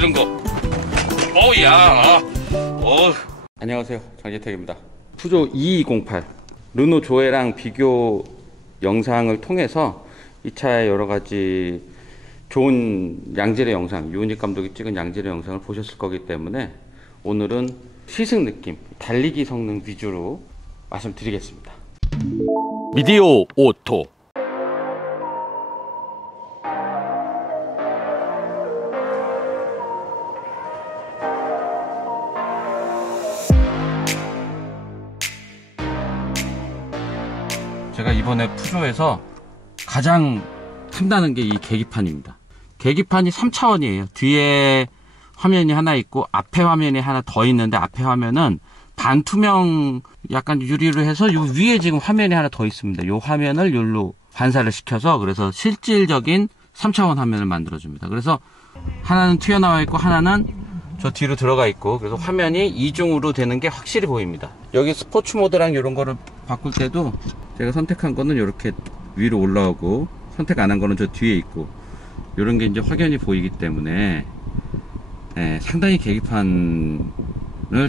이런 거. 어우야. 안녕하세요, 장재택입니다. 푸조 2208 르노 조에랑 비교 영상을 통해서 이 차의 여러가지 좋은 양질의 영상, 유은익 감독이 찍은 양질의 영상을 보셨을 거기 때문에 오늘은 시승 느낌, 달리기 성능 위주로 말씀드리겠습니다. 미디오 오토. 제가 이번에 푸조에서 가장 탐나는 게 이 계기판입니다. 계기판이 3차원이에요. 뒤에 화면이 하나 있고 앞에 화면이 하나 더 있는데, 앞에 화면은 반투명 약간 유리로 해서 요 위에 지금 화면이 하나 더 있습니다. 요 화면을 요로 반사를 시켜서, 그래서 실질적인 3차원 화면을 만들어줍니다. 그래서 하나는 튀어나와 있고 하나는 저 뒤로 들어가 있고, 그래서 화면이 이중으로 되는 게 확실히 보입니다. 여기 스포츠 모드랑 이런 거를 바꿀 때도 제가 선택한 거는 이렇게 위로 올라오고, 선택 안 한 거는 저 뒤에 있고, 이런 게 이제 확연히 보이기 때문에 상당히 계기판을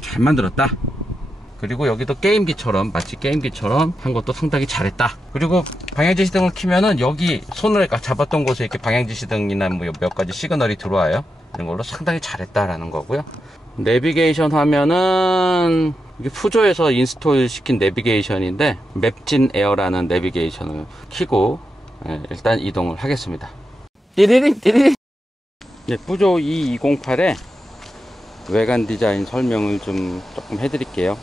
잘 만들었다. 그리고 여기도 게임기처럼, 마치 게임기처럼 한 것도 상당히 잘했다. 그리고 방향지시등을 켜면은 여기 손을 잡았던 곳에 이렇게 방향지시등이나 뭐 몇 가지 시그널이 들어와요. 이런 걸로 상당히 잘했다라는 거고요. 내비게이션 화면은 이게 푸조에서 인스톨 시킨 내비게이션인데, 맵진 에어라는 내비게이션을 켜고 일단 이동을 하겠습니다. 띠리링 띠리링. 푸조 2208의 외관 디자인 설명을 좀 조금 해드릴게요.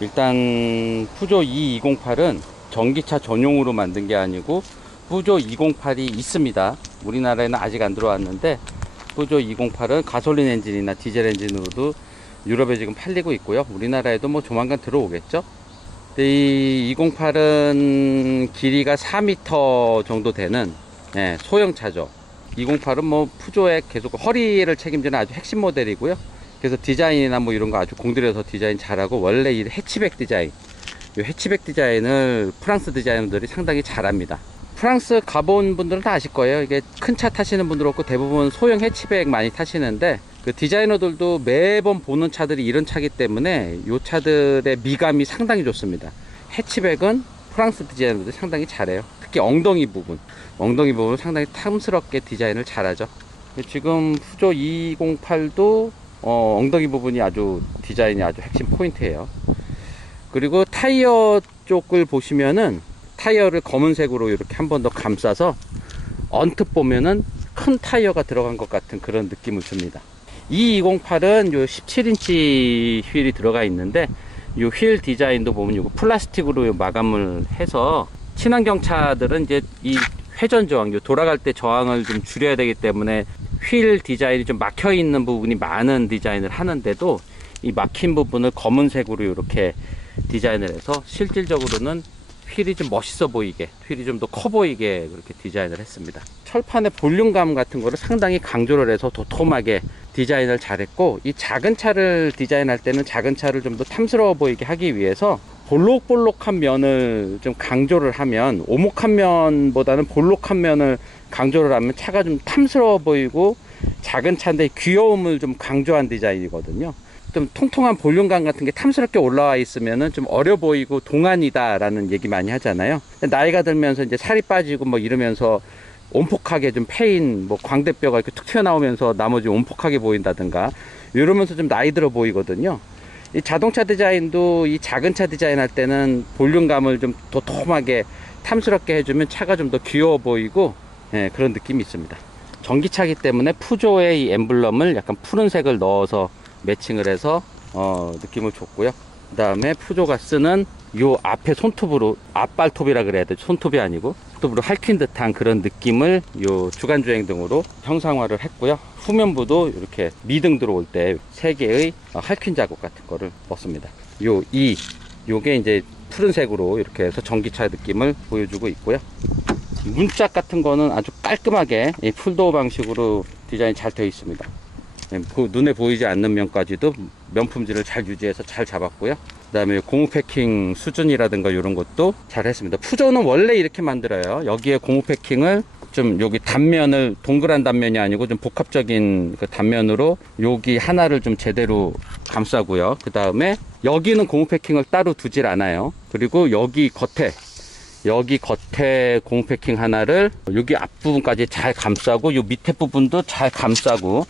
일단 푸조 2208은 전기차 전용으로 만든 게 아니고 푸조 208이 있습니다. 우리나라에는 아직 안 들어왔는데, 푸조 208은 가솔린 엔진이나 디젤 엔진으로도 유럽에 지금 팔리고 있고요. 우리나라에도 뭐 조만간 들어오겠죠. 이 208은 길이가 4m 정도 되는 소형차죠. 208은 뭐 푸조의 계속 허리를 책임지는 아주 핵심 모델이고요. 그래서 디자인이나 뭐 이런 거 아주 공들여서 디자인 잘하고, 원래 이 해치백 디자인, 이 해치백 디자인을 프랑스 디자이너들이 상당히 잘합니다. 프랑스 가본 분들은 다 아실 거예요. 이게 큰 차 타시는 분들 없고 대부분 소형 해치백 많이 타시는데, 그 디자이너들도 매번 보는 차들이 이런 차기 때문에 이 차들의 미감이 상당히 좋습니다. 해치백은 프랑스 디자이너들이 상당히 잘해요. 특히 엉덩이 부분을 상당히 탐스럽게 디자인을 잘하죠. 지금 푸조 208도 엉덩이 부분이 아주 디자인이 아주 핵심 포인트예요. 그리고 타이어 쪽을 보시면은 타이어를 검은색으로 이렇게 한 번 더 감싸서 언뜻 보면은 큰 타이어가 들어간 것 같은 그런 느낌을 줍니다. 2208은 요 17인치 휠이 들어가 있는데, 요 휠 디자인도 보면 이거 플라스틱으로 마감을 해서, 친환경 차들은 이제 이 회전 저항, 돌아갈 때 저항을 좀 줄여야 되기 때문에 휠 디자인이 좀 막혀 있는 부분이 많은 디자인을 하는데도, 이 막힌 부분을 검은색으로 이렇게 디자인을 해서 실질적으로는 휠이 좀 멋있어 보이게, 휠이 좀 더 커 보이게 그렇게 디자인을 했습니다. 철판의 볼륨감 같은 거를 상당히 강조를 해서 도톰하게 디자인을 잘했고, 이 작은 차를 디자인할 때는 작은 차를 좀 더 탐스러워 보이게 하기 위해서 볼록볼록한 면을 좀 강조를 하면, 오목한 면보다는 볼록한 면을 강조를 하면 차가 좀 탐스러워 보이고 작은 차인데 귀여움을 좀 강조한 디자인이거든요. 좀 통통한 볼륨감 같은 게 탐스럽게 올라와 있으면은 좀 어려 보이고 동안이다 라는 얘기 많이 하잖아요. 나이가 들면서 이제 살이 빠지고 뭐 이러면서 온폭하게 좀 패인, 뭐 광대뼈가 이렇게 툭 튀어나오면서 나머지 온폭하게 보인다든가 이러면서 좀 나이 들어 보이거든요. 이 자동차 디자인도 이 작은 차 디자인 할 때는 볼륨감을 좀 도톰하게 탐스럽게 해주면 차가 좀 더 귀여워 보이고 그런 느낌이 있습니다. 전기차기 때문에 푸조의 이 엠블럼을 약간 푸른색을 넣어서 매칭을 해서 느낌을 줬고요. 그 다음에 푸조가 쓰는 요 앞에 손톱으로, 앞발톱이라 그래야 되죠. 손톱이 아니고 손톱으로 핥힌 듯한 그런 느낌을 요 주간주행등으로 형상화를 했고요. 후면부도 이렇게 미등 들어올 때 3개의 핥힌 자국 같은 거를 넣습니다. 요게 이제 푸른색으로 이렇게 해서 전기차 느낌을 보여주고 있고요. 문짝 같은 거는 아주 깔끔하게 이 풀도어 방식으로 디자인이 잘 되어 있습니다. 눈에 보이지 않는 면까지도 면품질을 잘 유지해서 잘 잡았고요. 그 다음에 고무 패킹 수준이라든가 이런 것도 잘 했습니다. 푸조는 원래 이렇게 만들어요. 여기에 고무 패킹을 좀 여기 단면을 동그란 단면이 아니고 좀 복합적인 그 단면으로 여기 하나를 좀 제대로 감싸고요. 그 다음에 여기는 고무 패킹을 따로 두질 않아요. 그리고 여기 겉에 고무 패킹 하나를 여기 앞부분까지 잘 감싸고 요 밑에 부분도 잘 감싸고,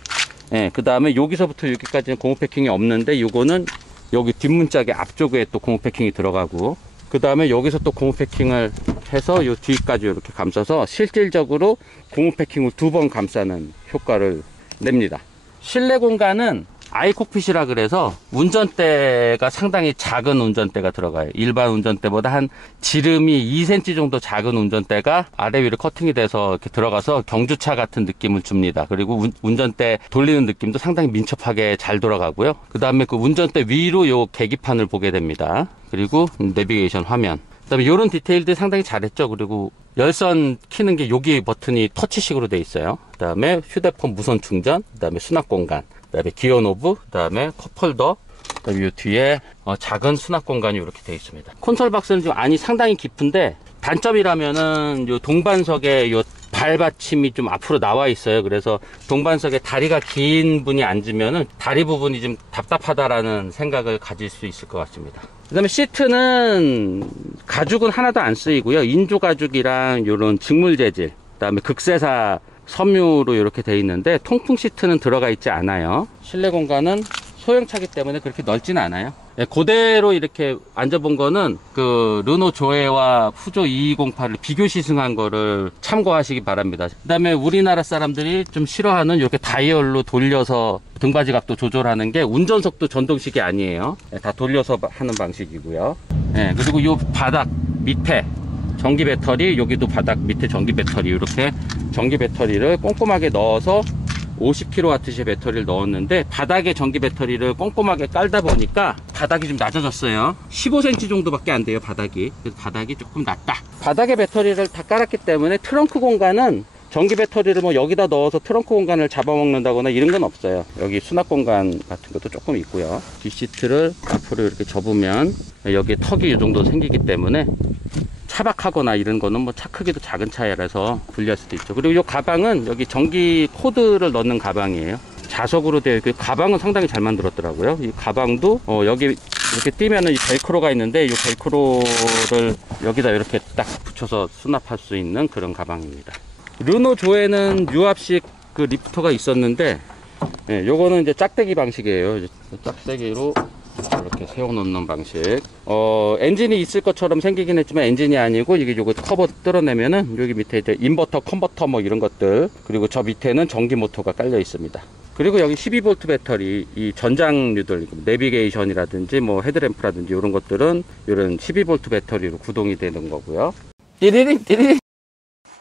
예, 그 다음에 여기서부터 여기까지는 고무 패킹이 없는데 요거는 여기 뒷문짝에 앞쪽에 또 고무 패킹이 들어가고, 그 다음에 여기서 또 고무 패킹을 해서 요 뒤까지 이렇게 감싸서 실질적으로 고무 패킹을 2번 감싸는 효과를 냅니다. 실내 공간은 아이콕핏이라 그래서 운전대가 상당히 작은 운전대가 들어가요. 일반 운전대보다 한 지름이 2cm 정도 작은 운전대가 아래 위로 커팅이 돼서 이렇게 들어가서 경주차 같은 느낌을 줍니다. 그리고 운전대 돌리는 느낌도 상당히 민첩하게 잘 돌아가고요. 그 다음에 그 운전대 위로 요 계기판을 보게 됩니다. 그리고 내비게이션 화면. 그 다음에 요런 디테일들 상당히 잘했죠. 그리고 열선 키는 게 여기 버튼이 터치식으로 돼 있어요. 그 다음에 휴대폰 무선 충전, 그 다음에 수납 공간, 그 다음에 기어 노브, 그 다음에 컵홀더, 그 다음에 요 뒤에 작은 수납 공간이 이렇게 되어 있습니다. 콘솔 박스는 지금 안이 상당히 깊은데, 단점이라면은 요 동반석에 요 발받침이 좀 앞으로 나와 있어요. 그래서 동반석에 다리가 긴 분이 앉으면은 다리 부분이 좀 답답하다라는 생각을 가질 수 있을 것 같습니다. 그 다음에 시트는 가죽은 하나도 안 쓰이고요. 인조 가죽이랑 요런 직물 재질, 그 다음에 극세사 섬유로 이렇게 되어 있는데 통풍 시트는 들어가 있지 않아요. 실내 공간은 소형차기 때문에 그렇게 넓지는 않아요. 예, 그대로 이렇게 앉아본 거는 그 르노 조에와 푸조 2208을 비교 시승한 거를 참고하시기 바랍니다. 그 다음에 우리나라 사람들이 좀 싫어하는 이렇게 다이얼로 돌려서 등받이 각도 조절하는 게 운전석도 전동식이 아니에요. 예, 다 돌려서 하는 방식이고요. 예, 그리고 요 바닥 밑에 전기 배터리, 여기도 바닥 밑에 전기 배터리, 이렇게 전기 배터리를 꼼꼼하게 넣어서 50kWh의 배터리를 넣었는데, 바닥에 전기 배터리를 꼼꼼하게 깔다 보니까 바닥이 좀 낮아졌어요. 15cm 정도밖에 안 돼요, 바닥이. 그래서 바닥이 조금 낮다. 바닥에 배터리를 다 깔았기 때문에 트렁크 공간은 전기 배터리를 뭐 여기다 넣어서 트렁크 공간을 잡아먹는다거나 이런 건 없어요. 여기 수납 공간 같은 것도 조금 있고요. 뒷시트를 앞으로 이렇게 접으면 여기에 턱이 이 정도 생기기 때문에 차박하거나 이런 거는 뭐 차 크기도 작은 차라서 불리할 수도 있죠. 그리고 이 가방은 여기 전기 코드를 넣는 가방이에요. 자석으로 되어 있고, 가방은 상당히 잘 만들었더라고요. 이 가방도 여기 이렇게 띄면은 이 벨크로가 있는데, 이 벨크로를 여기다 이렇게 딱 붙여서 수납할 수 있는 그런 가방입니다. 르노 조에는 유압식 그 리프터가 있었는데, 예, 요거는 이제 짝대기 방식이에요. 짝대기로 이렇게 세워놓는 방식. 엔진이 있을 것처럼 생기긴 했지만 엔진이 아니고, 이게 요거 커버 뚫어내면은 여기 밑에 이제 인버터, 컨버터 뭐 이런 것들, 그리고 저 밑에는 전기 모터가 깔려 있습니다. 그리고 여기 12V 배터리, 이 전장류들, 내비게이션이라든지 뭐 헤드램프라든지 이런 것들은 이런 12V 배터리로 구동이 되는 거고요. 띠리링 띠리링.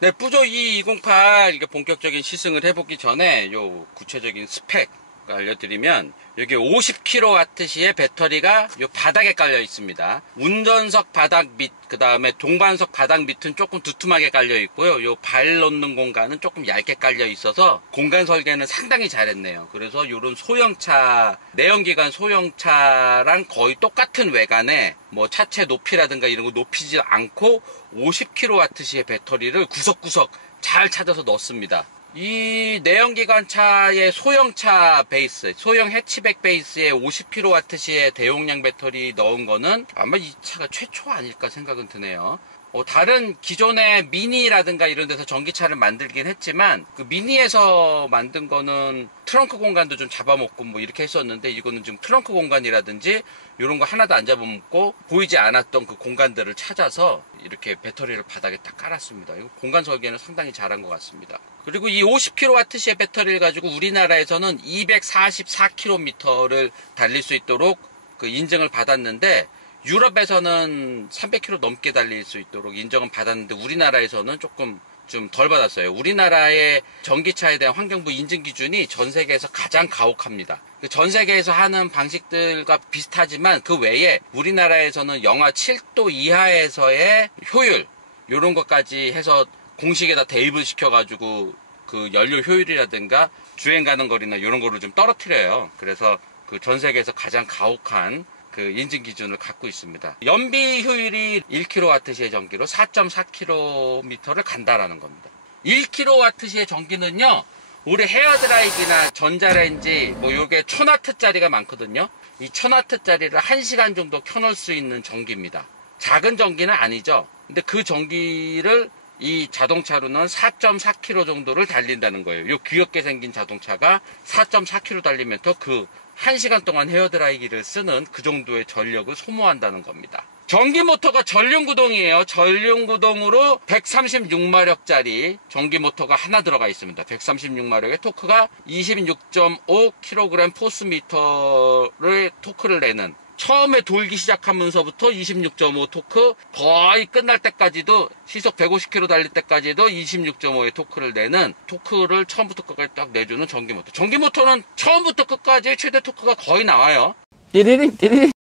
네, 푸조 2208 이게 본격적인 시승을 해보기 전에 요 구체적인 스펙 알려드리면, 여기 50kWh의 배터리가 요 바닥에 깔려 있습니다. 운전석 바닥 밑, 그 다음에 동반석 바닥 밑은 조금 두툼하게 깔려 있고요. 요 발 놓는 공간은 조금 얇게 깔려 있어서 공간 설계는 상당히 잘했네요. 그래서 요런 소형차, 내연기관 소형차랑 거의 똑같은 외관에 뭐 차체 높이라든가 이런 거 높이지 않고 50kWh의 배터리를 구석구석 잘 찾아서 넣습니다. 이 내연기관차의 소형차 베이스, 소형 해치백 베이스에 50kWh의 대용량 배터리 넣은 거는 아마 이 차가 최초 아닐까 생각은 드네요. 다른 기존의 미니라든가 이런 데서 전기차를 만들긴 했지만, 그 미니에서 만든 거는 트렁크 공간도 좀 잡아먹고 뭐 이렇게 했었는데, 이거는 지금 트렁크 공간이라든지 이런 거 하나도 안 잡아먹고 보이지 않았던 그 공간들을 찾아서 이렇게 배터리를 바닥에 딱 깔았습니다. 이거 공간 설계는 상당히 잘한 것 같습니다. 그리고 이 50kWh의 배터리를 가지고 우리나라에서는 244km를 달릴 수 있도록 그 인증을 받았는데, 유럽에서는 300km 넘게 달릴 수 있도록 인정은 받았는데, 우리나라에서는 조금 좀 덜 받았어요. 우리나라의 전기차에 대한 환경부 인증 기준이 전 세계에서 가장 가혹합니다. 전 세계에서 하는 방식들과 비슷하지만 그 외에 우리나라에서는 영하 7도 이하에서의 효율, 이런 것까지 해서 공식에다 대입을 시켜가지고 그 연료 효율이라든가 주행 가는 거리나 이런 거를 좀 떨어뜨려요. 그래서 그 전 세계에서 가장 가혹한 그 인증 기준을 갖고 있습니다. 연비 효율이 1kWh의 전기로 4.4km를 간다라는 겁니다. 1kWh의 전기는요, 우리 헤어드라이기나 전자레인지 뭐 요게 1000W짜리가 많거든요. 이 1000W짜리를 1시간 정도 켜놓을 수 있는 전기입니다. 작은 전기는 아니죠. 근데 그 전기를 이 자동차로는 4.4km 정도를 달린다는 거예요. 요 귀엽게 생긴 자동차가 4.4km 달리면서 그 1시간 동안 헤어드라이기를 쓰는 그 정도의 전력을 소모한다는 겁니다. 전기 모터가 전륜구동이에요. 전륜구동으로 136마력짜리 전기 모터가 하나 들어가 있습니다. 136마력의 토크가 26.5kg 포스미터의 토크를 내는, 처음에 돌기 시작하면서부터 26.5 토크, 거의 끝날 때까지도, 시속 150km 달릴 때까지도 26.5의 토크를 내는, 토크를 처음부터 끝까지 딱 내주는 전기 모터. 전기 모터는 처음부터 끝까지 최대 토크가 거의 나와요. 띠리링.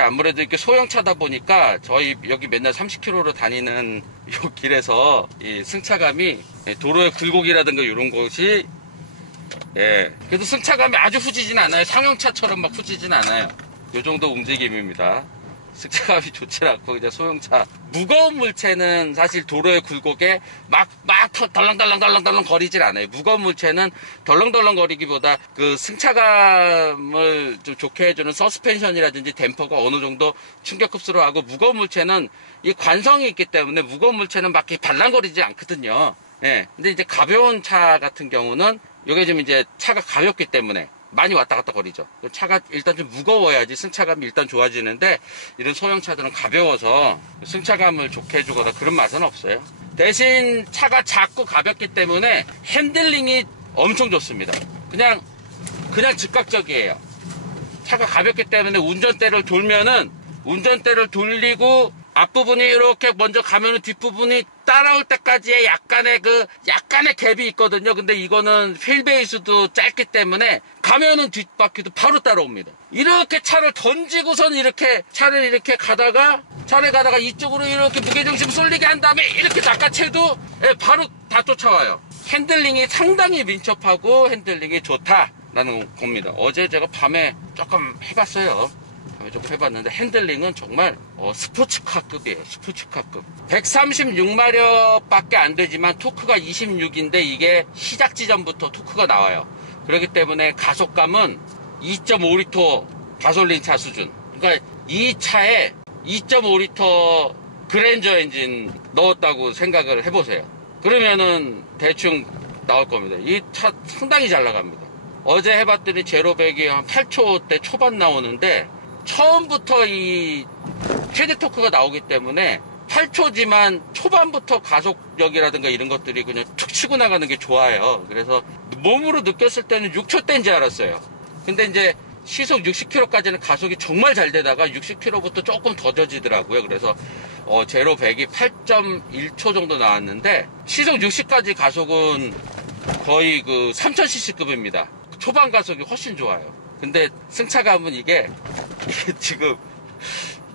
아무래도 이렇게 소형차다 보니까 저희 여기 맨날 30km로 다니는 요 길에서 이 승차감이, 도로의 굴곡이라든가 이런 것이, 그래도 승차감이 아주 후지진 않아요. 상용차처럼 막 후지진 않아요. 요 정도 움직임입니다. 승차감이 좋지 않고 그냥 소형차. 무거운 물체는 사실 도로의 굴곡에 막 덜렁덜렁 거리질 않아요. 무거운 물체는 덜렁덜렁 거리기보다 그 승차감을 좀 좋게 해주는 서스펜션이라든지 댐퍼가 어느 정도 충격 흡수를 하고, 무거운 물체는 이 관성이 있기 때문에 무거운 물체는 막 발랑거리지 않거든요. 근데 이제 가벼운 차 같은 경우는 요게 좀 이제 차가 가볍기 때문에 많이 왔다 갔다 거리죠. 차가 일단 좀 무거워야지 승차감이 일단 좋아지는데, 이런 소형차들은 가벼워서 승차감을 좋게 해주거나 그런 맛은 없어요. 대신 차가 작고 가볍기 때문에 핸들링이 엄청 좋습니다. 그냥 즉각적이에요. 차가 가볍기 때문에 운전대를 돌리고 앞부분이 이렇게 먼저 가면은 뒷부분이 따라올 때까지의 약간의 갭이 있거든요. 근데 이거는 휠베이스도 짧기 때문에 가면은 뒷바퀴도 바로 따라옵니다. 이렇게 차를 던지고선 차를 이렇게 가다가 이쪽으로 이렇게 무게중심 쏠리게 한 다음에 이렇게 낚아채도 바로 다 쫓아와요. 핸들링이 상당히 민첩하고 핸들링이 좋다라는 겁니다. 어제 제가 밤에 조금 해봤어요. 조금 해봤는데 핸들링은 정말 스포츠카급이에요. 스포츠카급. 136마력밖에 안 되지만 토크가 26인데 이게 시작 지점부터 토크가 나와요. 그렇기 때문에 가속감은 2.5리터 가솔린 차 수준. 그러니까 이 차에 2.5리터 그랜저 엔진 넣었다고 생각을 해보세요. 그러면은 대충 나올 겁니다. 이 차 상당히 잘 나갑니다. 어제 해봤더니 제로 100이 한 8초대 초반 나오는데, 처음부터 이 최대 토크가 나오기 때문에 8초지만 초반부터 가속력이라든가 이런 것들이 그냥 툭 치고 나가는 게 좋아요. 그래서 몸으로 느꼈을 때는 6초대인 줄 알았어요. 근데 이제 시속 60km까지는 가속이 정말 잘 되다가 60km부터 조금 더뎌지더라고요. 그래서 제로 100이 8.1초 정도 나왔는데, 시속 60까지 가속은 거의 3000cc급입니다. 초반 가속이 훨씬 좋아요. 근데 승차감은 이게 지금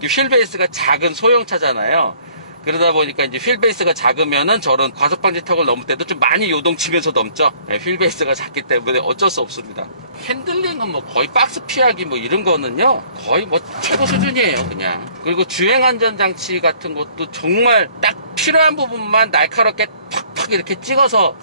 휠베이스가 작은 소형차잖아요. 그러다 보니까 이제 휠베이스가 작으면은 저런 과속방지 턱을 넘을 때도 좀 많이 요동치면서 넘죠. 휠베이스가 작기 때문에 어쩔 수 없습니다. 핸들링은 뭐 거의 박스 피하기 뭐 이런 거는요, 거의 뭐 최고 수준이에요, 그냥. 그리고 주행안전장치 같은 것도 정말 딱 필요한 부분만 날카롭게 팍팍 이렇게 찍어서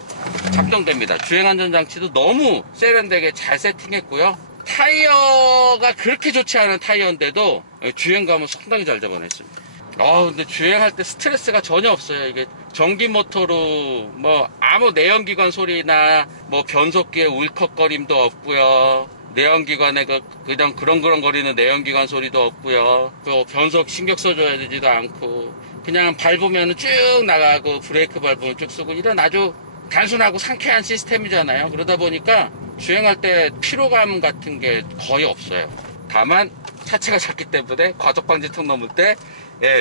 작동됩니다. 주행안전장치도 너무 세련되게 잘 세팅했고요. 타이어가 그렇게 좋지 않은 타이어인데도 주행감은 상당히 잘 잡아냈습니다. 근데 주행할 때 스트레스가 전혀 없어요. 이게 전기 모터로 뭐 아무 내연기관 소리나 뭐 변속기의 울컥거림도 없고요. 내연기관에 그냥 그렁그렁거리는 내연기관 소리도 없고요. 또 변속 신경 써줘야 되지도 않고, 그냥 밟으면 쭉 나가고 브레이크 밟으면 쭉 쓰고, 이런 아주 단순하고 상쾌한 시스템이잖아요. 그러다 보니까 주행할 때 피로감 같은 게 거의 없어요. 다만 차체가 작기 때문에 과속방지턱 넘을 때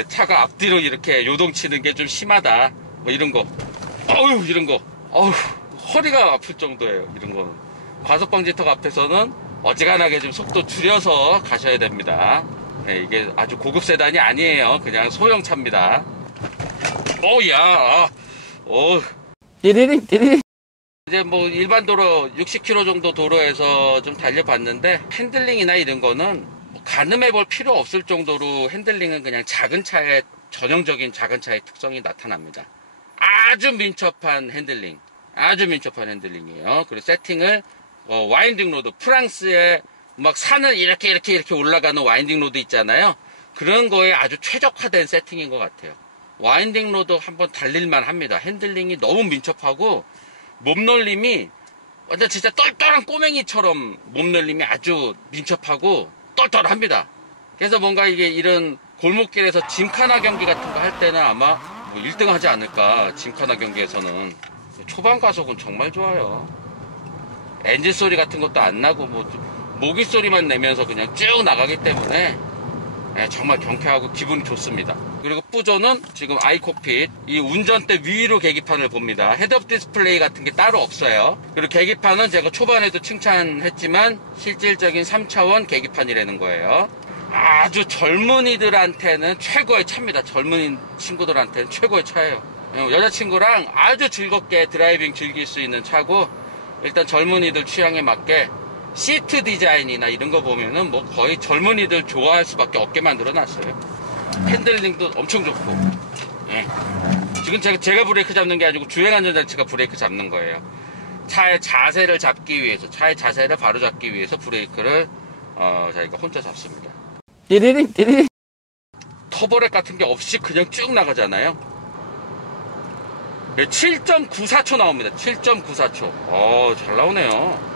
차가 앞뒤로 이렇게 요동치는 게 좀 심하다, 뭐 이런 거. 이런 거. 허리가 아플 정도예요. 이런 거는. 과속방지턱 앞에서는 어지간하게 좀 속도 줄여서 가셔야 됩니다. 이게 아주 고급 세단이 아니에요. 그냥 소형차입니다. 띠리링. 이제 뭐 일반 도로 60km 정도 도로에서 좀 달려봤는데, 핸들링이나 이런 거는 가늠해 볼 필요 없을 정도로 핸들링은 그냥 작은 차의 전형적인 작은 차의 특성이 나타납니다. 아주 민첩한 핸들링, 아주 민첩한 핸들링이에요. 그리고 세팅을 와인딩 로드, 프랑스의 막 산을 이렇게 올라가는 와인딩 로드 있잖아요. 그런 거에 아주 최적화된 세팅인 것 같아요. 와인딩 로드 한번 달릴만 합니다. 핸들링이 너무 민첩하고 몸놀림이 완전 진짜 똘똘한 꼬맹이처럼 몸놀림이 아주 민첩하고 똘똘합니다. 그래서 뭔가 이게 이런 골목길에서 짐카나 경기 같은 거 할 때는 아마 뭐 1등 하지 않을까. 짐카나 경기에서는 초반 가속은 정말 좋아요. 엔진 소리 같은 것도 안 나고 뭐 모기 소리만 내면서 그냥 쭉 나가기 때문에 정말 경쾌하고 기분이 좋습니다. 그리고 뿌조는 지금 아이콕핏 이 운전대 위로 계기판을 봅니다. 헤드업 디스플레이 같은 게 따로 없어요. 그리고 계기판은 제가 초반에도 칭찬했지만 실질적인 3차원 계기판이라는 거예요. 아주 젊은이들한테는 최고의 차입니다. 젊은 친구들한테는 최고의 차예요. 여자친구랑 아주 즐겁게 드라이빙 즐길 수 있는 차고, 일단 젊은이들 취향에 맞게 시트 디자인이나 이런 거 보면은 뭐 거의 젊은이들 좋아할 수밖에 없게 만들어 놨어요. 핸들링도 엄청 좋고. 예. 지금 제가 브레이크 잡는 게 아니고 주행안전장치가 브레이크 잡는 거예요. 차의 자세를 잡기 위해서, 차의 자세를 바로 잡기 위해서 브레이크를 자기가 혼자 잡습니다. 띠리링 띠리링. 터보렉 같은 게 없이 그냥 쭉 나가잖아요. 7.94초 나옵니다. 7.94초. 잘 나오네요.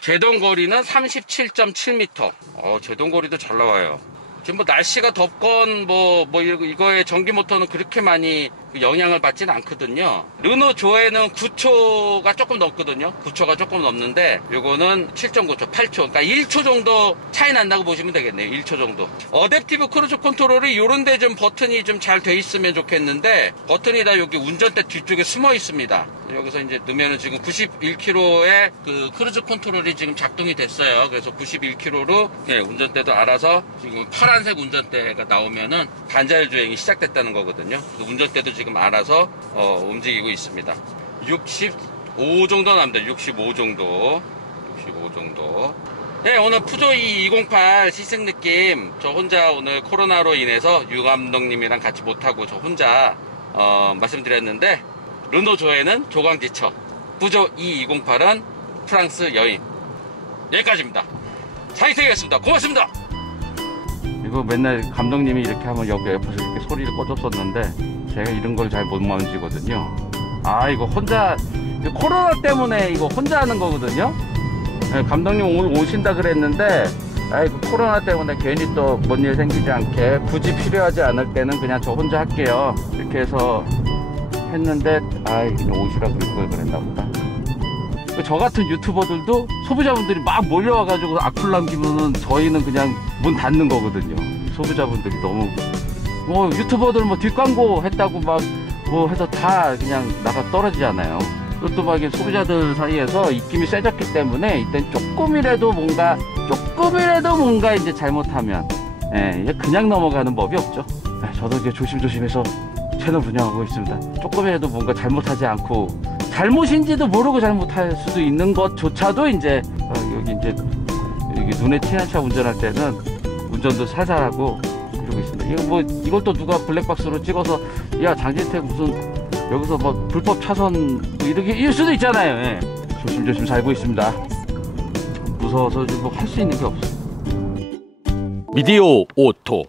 제동거리는 37.7m. 제동거리도 잘 나와요. 지금 뭐 날씨가 덥건 이거에 전기 모터는 그렇게 많이 영향을 받지는 않거든요. 르노 조에는 9초가 조금 넘거든요. 9초가 조금 넘는데 요거는 7.9초, 8초. 그러니까 1초 정도 차이 난다고 보시면 되겠네요. 1초 정도. 어댑티브 크루즈 컨트롤이 요런데 좀 버튼이 좀 잘 돼 있으면 좋겠는데, 버튼이 다 여기 운전대 뒤쪽에 숨어 있습니다. 여기서 이제 넣으면은 지금 91km의 그 크루즈 컨트롤이 지금 작동이 됐어요. 그래서 91km로 운전대도 알아서 지금 파란색 운전대가 나오면은 반자율 주행이 시작됐다는 거거든요. 운전대도 지금 알아서 움직이고 있습니다. 65 정도 납니다. 65 정도. 네, 오늘 푸조 208 시승 느낌, 저 혼자 오늘 코로나로 인해서 유 감독님이랑 같이 못하고 저 혼자 말씀드렸는데, 르노 조에는 조광지처, 푸조 208은 프랑스 여인. 여기까지입니다. 장희택이었습니다. 고맙습니다. 이거 맨날 감독님이 이렇게 하면 여기 옆에서 이렇게 소리를 꺼줬었는데, 제가 이런 걸 잘 못 만지거든요. 이거 혼자, 코로나 때문에 이거 혼자 하는 거거든요. 감독님 오늘 오신다 그랬는데, 코로나 때문에 괜히 또 뭔 일 생기지 않게, 굳이 필요하지 않을 때는 그냥 저 혼자 할게요, 이렇게 해서 했는데, 그냥 오시라고 그걸 그랬나 보다. 저 같은 유튜버들도 소비자분들이 막 몰려와가지고 악플 남기면은 저희는 그냥 문 닫는 거거든요. 소비자분들이 너무 유튜버들 뒷광고 했다고 막 해서 다 그냥 나가 떨어지잖아요. 그것도 막 소비자들 사이에서 입김이 세졌기 때문에 이땐 조금이라도 뭔가 이제 잘못하면 그냥 넘어가는 법이 없죠. 저도 이제 조심조심해서 채널 운영하고 있습니다. 조금이라도 뭔가 잘못하지 않고, 잘못인지도 모르고 잘못할 수도 있는 것조차도 이제 여기 눈에 띄는 차 운전할 때는 운전도 살살하고 그러고 있습니다. 이걸 또 누가 블랙박스로 찍어서 장진택 무슨 여기서 불법 차선 이럴 수도 있잖아요. 조심조심 살고 있습니다. 무서워서 할 수 있는 게 없어요. 미디어 오토